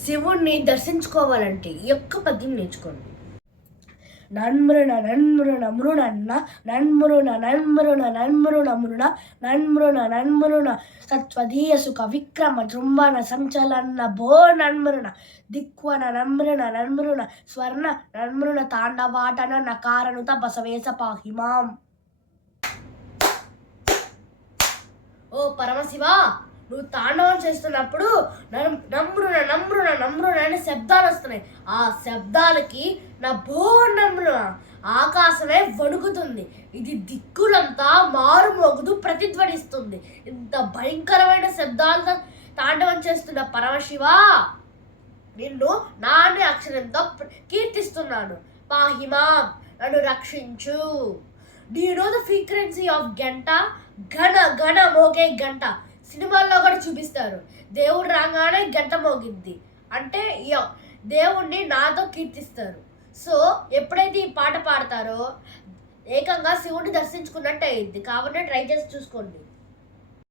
శివుణ్ణి దర్శించుకోవాలంటే ఈ యొక్క పద్యం నేర్చుకోండి. నన్మృణ నన్మృణ మృణన్న నన్మృణ నన్మృణ నన్మృణ మృణ నన్మృణ నన్మృణ సత్వదీయ సుఖ విక్రమ జృంభణ సంచలన భో నన్మృణ దిక్వన నన్మృణ నన్మృణ స్వర్ణ నన్మృణ తాండవాటన నకారణుత బసవేశ పాహిమాం. ఓ పరమశివా! నువ్వు తాండవం చేస్తున్నప్పుడు నమ్- నమ్రున నమ్రున అనే శబ్దాలు వస్తున్నాయి. ఆ శబ్దాలకి నా భో నమ్రున ఆకాశమే వణుకుతుంది. ఇది దిక్కులంతా మారుమోగుతూ ప్రతిధ్వనిస్తుంది. ఇంత భయంకరమైన శబ్దాలతో తాండవం చేస్తున్న పరమశివ నిన్ను నాని అక్షరంతో ప్ర- కీర్తిస్తున్నాను పాహిమా నన్ను రక్షించు. Do you know the frequency of గంట ఘన ఘన మోగే గంట. సినిమాల్లో కూడా చూపిస్తారు. దేవుడు రాగానే గంట మోగింది. అంటే దేవుణ్ణి నాతో కీర్తిస్తారు. సో ఎప్పుడైతే ఈ పాట పాడతారో ఏకంగా శివుడిని దర్శించుకున్నట్టు అయింది. కాబట్టి ట్రై చేసి చూసుకోండి.